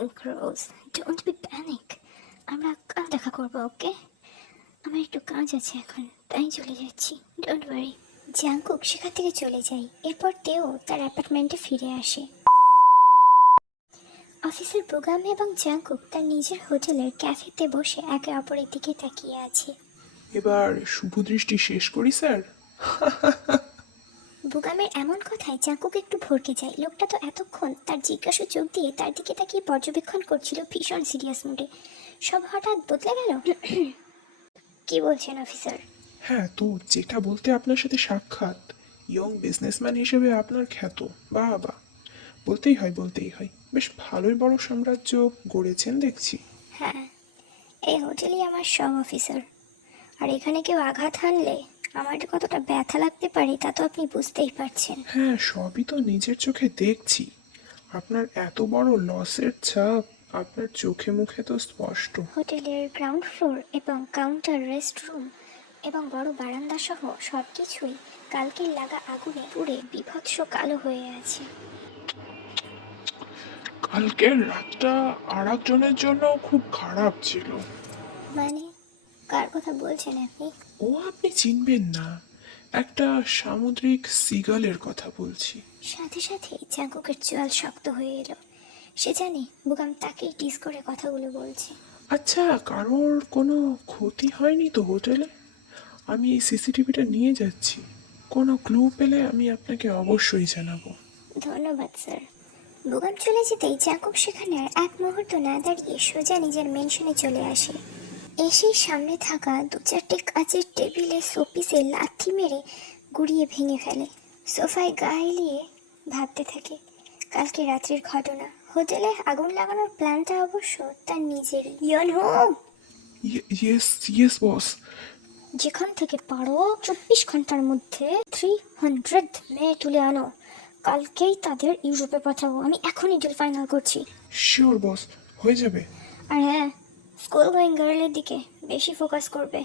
Pink rose, don't be panic. আমরা কাল দেখা করবো, ওকে? আমার একটু কাজ আছে এখন, তাই চলে যাচ্ছি। Don't worry. জাংকুক সেখান থেকে চলে যায়। এরপর তেও তার অ্যাপার্টমেন্টে ফিরে আসে। অফিসের প্রোগ্রাম এবং জাংকুক তার নিজের হোটেলের ক্যাফেতে বসে একে অপরের দিকে তাকিয়ে আছে। এবার শুভ দৃষ্টি শেষ করি স্যার। বুগামের এমন কথায় জাংকুক একটু ভরকে যায়। লোকটা তো এতক্ষণ তার জিজ্ঞাসু চোখ দিয়ে তার দিকে তাকিয়ে পর্যবেক্ষণ করছিল ভীষণ সিরিয়াস মুডে। সব হঠাৎ বদলে গেল। কি বলছেন অফিসার? হ্যাঁ, তো যেটা বলতে আপনার সাথে সাক্ষাৎ, ইয়ং বিজনেসম্যান হিসেবে আপনার খ্যাত, বাবা, বলতেই হয় বেশ ভালোই বড় সাম্রাজ্য গড়েছেন দেখছি। হ্যাঁ, এই হোটেলই আমার সব অফিসার। আর এখানে কেউ আঘাত হানলে আমার যে কতটা ব্যথা লাগতে পারে তা তো আপনি বুঝতেই পারছেন। হ্যাঁ, সবই তো নিজের চোখে দেখছি। আপনার এত বড় লসের ছাপ আপনার চোখে মুখে তো স্পষ্ট। হোটেলের গ্রাউন্ড ফ্লোর এবং কাউন্টার, রেস্টরুম এবং বড় বারান্দা সহ সব কিছুই কালকের লাগা আগুনে পুড়ে বিভৎস কালো হয়ে আছে। কালকের রাতটা আর একজনের জন্য খুব খারাপ ছিল। মানে, কার কথা বলছেন আপনি? ও আপনি চিনবেন না, একটা সামুদ্রিক সিগালের কথা বলছি। সাথে সাথে জাঙ্কুকের চোয়াল শক্ত হয়ে এলো। সে জানে বুগাম তাকেই টিজ করে কথাগুলো বলছে। আচ্ছা, কারোর কোনো ক্ষতি হয়নি তো হোটেলে? আমি এই সিসিটিভিটা নিয়ে যাচ্ছি, কোনো ক্লু পেলে আমি আপনাকে অবশ্যই জানাবো। ধন্যবাদ স্যার। বুগাম চলে যেতেই জাঙ্কুক সেখানে আর এক মুহূর্ত না দাঁড়িয়ে সোজা নিজের মেনশনে চলে আসে। এসেই সামনে থাকা দু চারটে কাচের টেবিলে শোপিসে লাথি মেরে গুড়িয়ে ভেঙে ফেলে। সোফায় গা এলিয়ে ভাবতে থাকে কালকে রাত্রির ঘটনা। হোটেলে আগুন লাগানোর প্ল্যানটা অবশ্য তার নিজেরই। ইয়নহো, ইয়েস ইয়েস বস। যেখান থেকে পারো 24 ঘন্টার মধ্যে 300 মেয়ে তুলে আনো। কালকেই তাদের ইউরোপে পাঠাবো। আমি এখনই ডিল ফাইনাল করছি। শিওর বস, হয়ে যাবে। আর হ্যাঁ, স্কুল গোয়িং গার্লের দিকে বেশি ফোকাস করবে।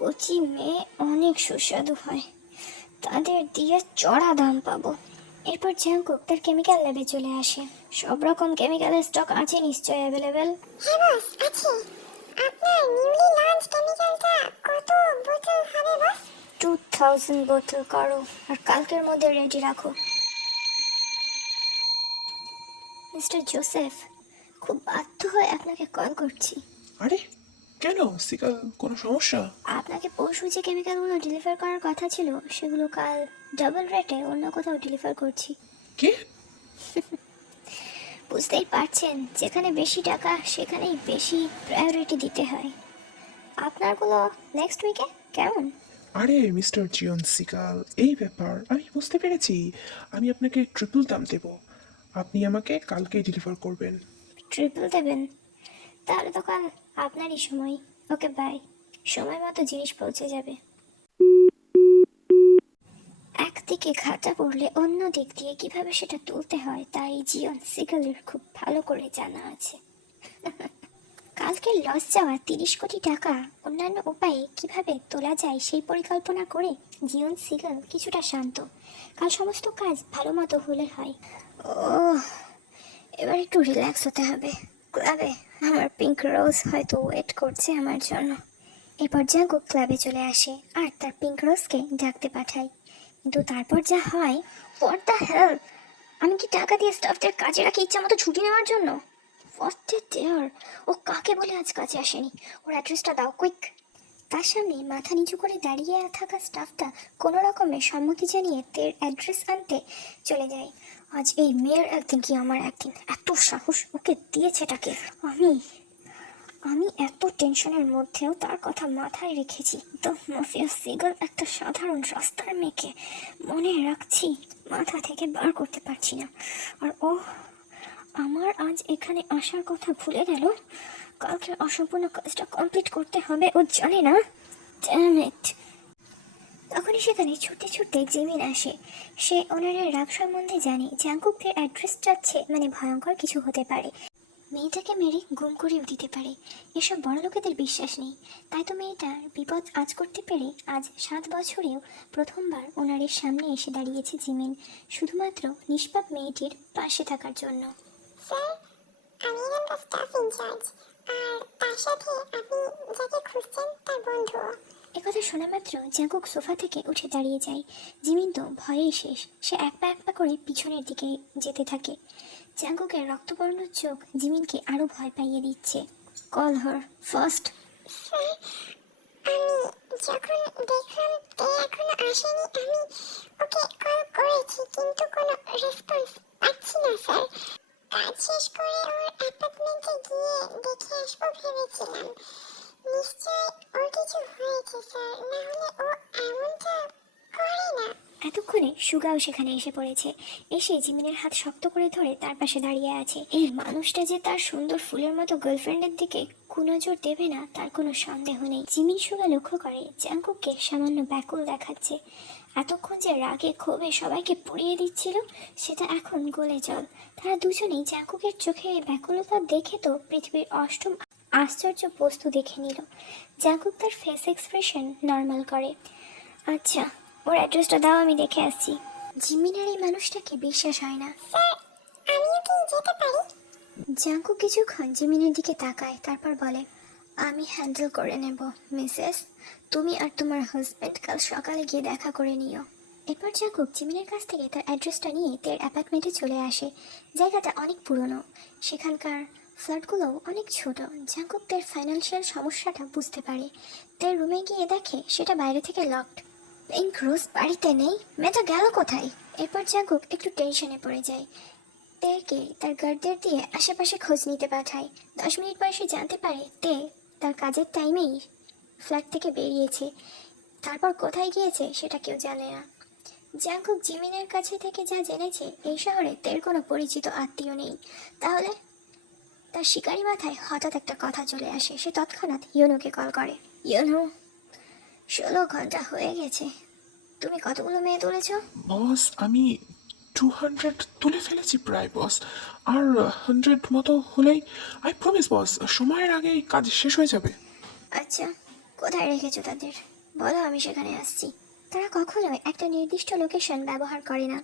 কচি মেয়ে অনেক সুস্বাদু হয়, তাদের দিয়ে চড়া দাম পাবো। এরপর জাঙ্কুক তার কেমিক্যাল ল্যাবে চলে আসে। সব রকম কেমিক্যালের স্টক আছে নিশ্চয়ই অ্যাভেলেবেল? হ্যাঁ বস, আছে। আপনার নিউলি লঞ্চ কেমিক্যালটা কত বোতল হবে বস? 2000 বোতল করো, আর কালকের মধ্যে রেডি রাখো। মিস্টার জোসেফ, খুব বাধ্য হয়ে আপনাকে কল করছি। আরে কেন সিগাল, কোনো সমস্যা? আপনাকে পরশু যে কেমিক্যালগুলো ডেলিভার করার কথা ছিল সেগুলো কাল ডাবল রেটে অন্য কোথাও ডেলিভার করছি। কে? বুঝতেই পারছেন, যেখানে বেশি টাকা সেখানেই বেশি প্রায়োরিটি দিতে হয়। আপনারগুলো নেক্সট উইকে কেমন? আরে মিস্টার জিয়ন সিকাল, এই ব্যাপার আমি বুঝতে পেরেছি। আমি আপনাকে ট্রিপল দাম দেব, আপনি আমাকে কালকেই ডেলিভার করবেন। ট্রিপল দেবেন? তাহলে তো কাল আপনারই সময়। Okay bye. সময় মতো জিনিস পৌঁছে যাবে। একদিকে ঘাটা পড়লে অন্য দিক দিয়ে কিভাবে সেটা তুলতে হয় তাই জিয়ন সিগালের খুব ভালো করে জানা আছে। কালকের লস যাওয়া 30 কোটি টাকা অন্যান্য উপায়ে কিভাবে তোলা যায় সেই পরিকল্পনা করে জিয়ন সিগাল কিছুটা শান্ত। কাল সমস্ত কাজ ভালো মতো হলে হয়। ও, এবার একটু রিল্যাক্স হতে হবে। ক্লাবে আমার পিঙ্ক রোজ হয়তো ওয়েট করছে আমার জন্য। এরপর জাঙ্কুক ক্লাবে চলে আসে আর তার পিঙ্ক রোজকে ডাকতে পাঠায়। কিন্তু তারপর যা হয়, হোয়াট দ্য হেল! আমি কি টাকা দিয়ে স্টাফদের কাজে রাখি ইচ্ছা মতো ছুটি নেওয়ার জন্য? What a dare! ও কাকে বলে আজ কাজে আসেনি? ওর অ্যাড্রেসটা দাও কুইক। তার সামনে মাথা নিচু করে দাঁড়িয়ে থাকা স্টাফটা কোনো রকমে সম্মতি জানিয়ে তের অ্যাড্রেস আনতে চলে যায়। আজ এই মেয়ের একদিন কি আমার একদিন! এত সাহস ওকে দিয়েছেটাকে! আমি আমি এত টেনশনের মধ্যেও তার কথা মাথায় রেখেছি। তো মাফিয়া সিগাল একটা সাধারণ রাস্তার মেয়েকে মনে রাখছি, মাথা থেকে বার করতে পারছি না। আর ও আমার আজ এখানে আসার কথা ভুলে গেল। কালকে অসম্পূর্ণ কাজটা কমপ্লিট করতে হবে, ও জানে না। Damn it! তখনই সেখানে ছুটতে ছুটতে জিমিন আসে। সে ওনারের রাগ সম্বন্ধে জানে জাঙ্কুকের অ্যাড্রেস চাচ্ছে, মানে ভয়ঙ্কর কিছু হতে পারে। মেয়েটাকে মেরে গুম করেও দিতে পারে, এসব বড় লোকেদের বিশ্বাস নেই। তাই তো মেয়েটার বিপদ আজ করতে পেরে আজ 7 বছরেও প্রথমবার ওনারের সামনে এসে দাঁড়িয়েছে জিমিন, শুধুমাত্র নিষ্পাপ মেয়েটির পাশে থাকার জন্য। স্যার, আমি এখানকার স্টাফ ইনচার্জ, আর তার সাথে আপনি যাকে খুঁজছেন তার বন্ধু। একথা শোনা মাত্র জাঙ্কুক সোফা থেকে উঠে দাঁড়িয়ে যায়। জিমিন তো ভয়েই শেষ, সে এক পা করে পিছনের দিকে যেতে থাকে। জাঙ্কুকের রক্তবর্ণ চোখ জিমিনকে আরো ভয় পাইয়ে দিচ্ছে। Call her first. স্যার, আমি যখন দেখলাম তে এখনো আসেনি, আমি ওকে কল করেছি কিন্তু কোনো রেসপন্স পাচ্ছি না স্যার। কাজ শেষ করে ওর অ্যাপার্টমেন্টে গিয়ে দেখে আসবো ভেবেছিলাম। নিশ্চয় ওর কিছু হয়েছে স্যার, না হলে ও এমনটা করে না। এতক্ষণে সুগাও সেখানে এসে পড়েছে। এসে জিমিনের হাত শক্ত করে ধরে তার পাশে দাঁড়িয়ে আছে। এই মানুষটা যে তার সুন্দর ফুলের মতো গার্লফ্রেন্ডের দিকে কুনজর দেবে না তার কোনো সন্দেহ নেই। জিমিন সুগা লক্ষ্য করে জাঙ্কুককে সামান্য ব্যাকুল দেখাচ্ছে। এতক্ষণ যে রাগে ক্ষোভে সবাইকে পুড়িয়ে দিচ্ছিল সেটা এখন গলে জল। তারা দুজনেই জাঙ্কুকের চোখে এই ব্যাকুলতা দেখে তো পৃথিবীর অষ্টম আশ্চর্য বস্তু দেখে নিল। জাঙ্কুক তার ফেস এক্সপ্রেশন নর্মাল করে। আচ্ছা, ওর অ্যাড্রেসটা দাও, আমি দেখে আসছি। জিমিনের এই মানুষটাকে বিশ্বাস হয় না। স্যার, আমিও কি যেতে পারি? জাঙ্কু কিছুক্ষণ জিমিনের দিকে তাকায়, তারপর বলে, আমি হ্যান্ডেল করে নেব মিসেস। তুমি আর তোমার হাজব্যান্ড কাল সকালে গিয়ে দেখা করে নিও। এরপর জাঙ্কুক জিমিনের কাছ থেকে তার অ্যাড্রেসটা নিয়ে তের অ্যাপার্টমেন্টে চলে আসে। জায়গাটা অনেক পুরনো, সেখানকার ফ্ল্যাটগুলো অনেক ছোট। জাঙ্কুক তের ফাইন্যান্সিয়াল সমস্যাটা বুঝতে পারে। তের রুমে গিয়ে দেখে সেটা বাইরে থেকে লকড। পিঙ্ক রোজ বাড়িতে নেই, মেয়েটা গেল কোথায়? এরপর জাঙ্কুক একটু টেনশনে পড়ে যায়। তেকে তার গার্ডদের দিয়ে আশেপাশে খোঁজ নিতে পাঠায়। 10 মিনিট পরে সে জানতে পারে তে তার কাজের টাইমেই ফ্ল্যাট থেকে বেরিয়েছে। তারপর কোথায় গিয়েছে সেটা কেউ জানে না। জাঙ্কুক জিমিনের কাছে থেকে যা জেনেছে, এই শহরে তের কোনো পরিচিত আত্মীয় নেই। তাহলে তার শিকারি মাথায় হঠাৎ একটা কথা চলে আসে। সে তৎক্ষণাৎ ইয়োনোকে কল করে। ইয়োনো, 16 ঘন্টা হয়ে গেছে, তুমি কতগুলো মেয়ে তুলেছ? বস, আমি 200 তুলে ফেলেছি প্রায় বস। আর 100 মতো হলেই আই প্রমিস বস, সময়ের আগেই কাজ শেষ হয়ে যাবে। আচ্ছা, কোথায় রেখেছো তাদের? বলো, আমি সেখানে আসছি। তারা কখনোই একটা নির্দিষ্ট লোকেশন ব্যবহার করে না।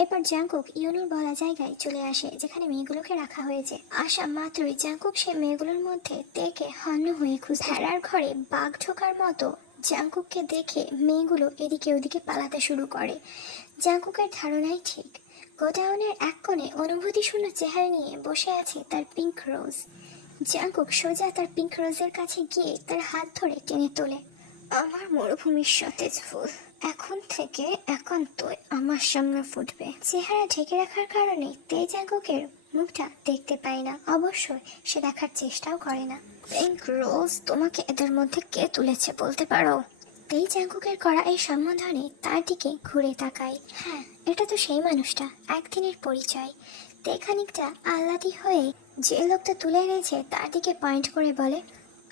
এরপর জাঙ্কুক ইয়োনোর বলা জায়গায় চলে আসে যেখানে মেয়েগুলোকে রাখা হয়েছে। আসা মাত্রই জাঙ্কুক সে মেয়েগুলোর মধ্যে দেখে হন্য হয়ে ভেড়ার ঘরে বাঘ ঢোকার মতো জাঙ্কুককে দেখে মেয়েগুলো এদিকে ওদিকে পালাতে শুরু করে। জাঙ্কুকের ধারণাই ঠিক। গোডাউনের এক কোণে অনুভূতিশূন্য চেহারা নিয়ে বসে আছে তার পিঙ্ক রোজ। জাঙ্কুক সোজা তার পিঙ্ক রোজের কাছে গিয়ে তার হাত ধরে টেনে তোলে। আমার মরুভূমির সতেজ ফুল এখন থেকে একান্তই আমার সামনে ফুটবে। চেহারা ঢেকে রাখার কারণে তে জাঙ্কুকের মুখটা দেখতে পায় না। অবশ্যই সে দেখার চেষ্টাও করে না। পিঙ্ক রোজ, তোমাকে এদের মধ্যে কে তুলেছে বলতে পারো? তেই জাঙ্কুকের করা এই সম্বোধনে তার দিকে ঘুরে তাকায়। হ্যাঁ, এটা তো সেই মানুষটা, একদিনের পরিচয়। তে খানিকটা আহ্লাদি হয়ে যে লোকটা তুলে এনেছে তার দিকে পয়েন্ট করে বলে,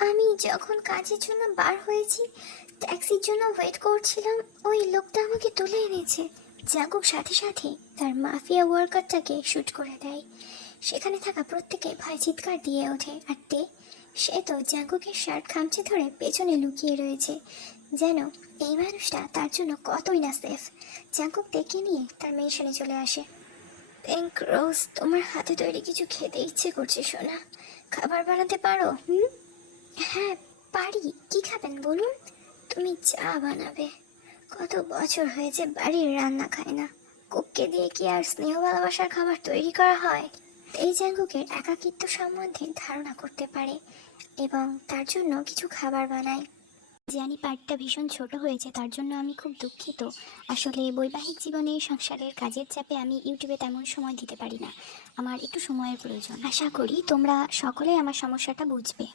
আমি যখন কাজের জন্য বার হয়েছি, ট্যাক্সির জন্য ওয়েট করছিলাম, ওই লোকটা আমাকে তুলে এনেছে। জাঙ্কুক সাথে সাথে তার মাফিয়া ওয়ার্কারটাকে শুট করে দেয়। সেখানে থাকা প্রত্যেকে ভয় চিৎকার দিয়ে ওঠে। আর তে, সে তো জাঙ্কুকের শার্ট খামচে ধরে পেছনে লুকিয়ে রয়েছে, যেন এই মানুষটা তার জন্য কতই না সেফ। জাঙ্কুক তেকে নিয়ে তার মেনশনে চলে আসে। পিঙ্ক রোজ, তোমার হাতে তৈরি কিছু খেতে ইচ্ছে করছে সোনা, খাবার বানাতে পারো? হ্যাঁ পারি, কি খাবেন বলুন? তুমি চা বানাবে? কত বছর হয়েছে বাড়ির রান্না খায় না, কুককে দিয়ে কি আর স্নেহ ভালোবাসার খাবার তৈরি করা হয়? এই জাঙ্কুকের একাকিত্ব সম্বন্ধে ধারণা করতে পারে এবং তার জন্য কিছু খাবার বানায়। জানি পার্টটা ভীষণ ছোট হয়েছে, তার জন্য আমি খুব দুঃখিত। আসলে বৈবাহিক জীবনে সংসারের কাজের চাপে আমি ইউটিউবে তেমন সময় দিতে পারি না, আমার একটু সময়ের প্রয়োজন। আশা করি তোমরা সকলেই আমার সমস্যাটা বুঝবে।